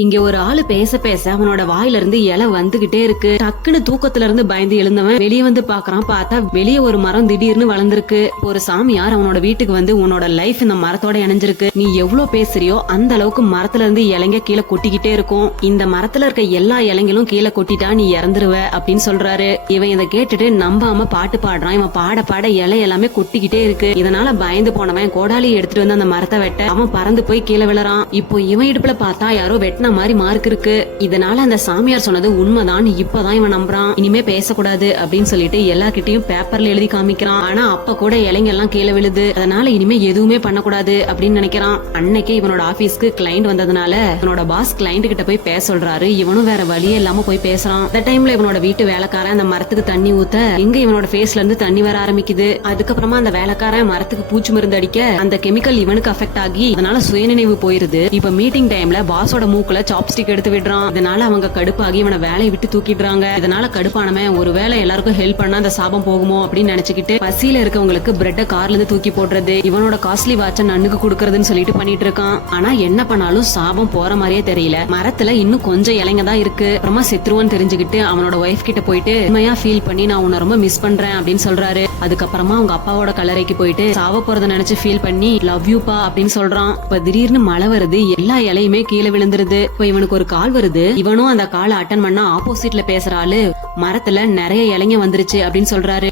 இங்க ஒரு ஆளு பேச பேச அவனோட வாயில இருந்து இலை வந்துகிட்டே இருக்கு. டக்குன்னு தூக்கத்துல இருந்து பயந்து எழுந்தவன் வெளியே வந்து பாக்குறான். பார்த்தா வெளியே ஒரு மரம் திடீர்னு வளர்ந்துருக்கு. ஒரு சாமியார் அவனோட வீட்டுக்கு வந்து உன்னோட லைஃப் இந்த மரத்தோட இணைஞ்சிருக்கு, நீ எவ்வளவு பேசுறியோ அந்த அளவுக்கு மரத்துல இருந்து இலைங்க கீழே கொட்டிக்கிட்டே இருக்கும், இந்த மரத்துல இருக்க எல்லா இலைங்களும் கீழே கொட்டிட்டா நீ இறந்துருவ அப்படின்னு சொல்றாரு. இவன் இதை கேட்டுட்டு நம்பாம பாட்டு பாடுறான். இவன் பாட பாட இலை எல்லாமே கொட்டிக்கிட்டே இருக்கு. இதனால பயந்து போனவன் கோடாலி எடுத்துட்டு வந்து அந்த மரத்தை வெட்ட அவன் பறந்து போய் கீழே விழறான். இப்போ இவன் இடுப்புல பார்த்தா யாரோ வெட்டின மாதிரி மார்க் இருக்கு. இதனால அந்த சாமியார் சொன்னது உண்மைதான் இப்பதான் இவன் நம்புறான். இனிமே பேசக்கூடாது அப்படின்னு சொல்லிட்டு எல்லார்கிட்டயும் பேப்பர்ல எழுதி காமிக்கிறான். ஆனா அப்ப கூட இலைங்க எல்லாம் கீழே விழுது. அதனால இனிமே எதுவுமே பண்ணக்கூடாது அப்படின்னு நினைக்கிறான். அன்னைக்கே இவனோட ஆபீஸ்க்கு கிளைண்ட் வந்ததுனால இவனோட பாஸ் கிளைண்ட் கிட்ட போய் பேச சொல்றாரு. இவனும் வேற வழியே இல்லாம போய் பேசுறான். அந்த டைம்ல இவனோட வீட்டு வேலைக்காரன் அந்த மரத்துக்கு தண்ணி ஊத்த இங்க இவனோட ஃபேஸ்ல இருந்து தண்ணி வர ஆரம்பிக்குது. அதுக்கப்புறமா அந்த வேலைக்காரன் மரத்துக்கு பூச்சி மருந்து அடிக்க அந்த கெமிக்கல் இவனுக்கு அஃபெக்ட் ஆகி அதனால சுயநினைவு போயிருது. இப்ப மீட்டிங் டைம்ல பாஸோட மூக்குல சாப்ஸ்டிக் எடுத்து விடுறான். இதனால அவங்க கடுப்பாகி இவனை வேலையை விட்டு தூக்கிடுறாங்க. இதனால கடுப்பானவன் ஒருவேளை எல்லாருக்கும் ஹெல்ப் பண்ணா அந்த சாபம் போகுமோ அப்படின்னு நினைச்சுக்கிட்டு பசியில இருக்கவங்களுக்கு பிரெட்ட கார்ல இருந்து தூக்கி போடுறது, இவனோட காஸ்ட்லி வாட்ச நன்னுக்கு கொடுக்கறதுன்னு சொல்லிட்டு பண்ணிட்டு இருக்கான். ஆனா என்ன பண்ணாலும் சாபம் போற மாதிரியே தெரியல. மரத்துல இன்னும் கொஞ்சம் இலைங்க தான் இருக்கு. அப்புறமா செத்துருவான்னு தெரிஞ்சுக்கிட்டு அவனோட ஒய்ஃப் கிட்ட போயிட்டு உண்மையா ஃபீல் பண்ணி நான் உன்னை ரொம்ப மிஸ் பண்றேன் அப்படின்னு சொல்றாரு. அதுக்கப்புறமா அவங்க அப்பாவோட கல்லறைக்கு போயிட்டு சாவ போறத நினைச்சு ஃபீல் பண்ணி லவ் யூ பா அப்படின்னு சொல்றான். இப்ப திடீர்னு மழை வருது, எல்லா இலையுமே கீழே விழுந்துருது. இப்ப இவனுக்கு ஒரு கால் வருது. இவனும் அந்த காலை அட்டன் பண்ணா ஆப்போசிட்ல பேசுற ஆளு மரத்துல நிறைய இலைங்க வந்துருச்சு அப்படின்னு சொல்றாரு.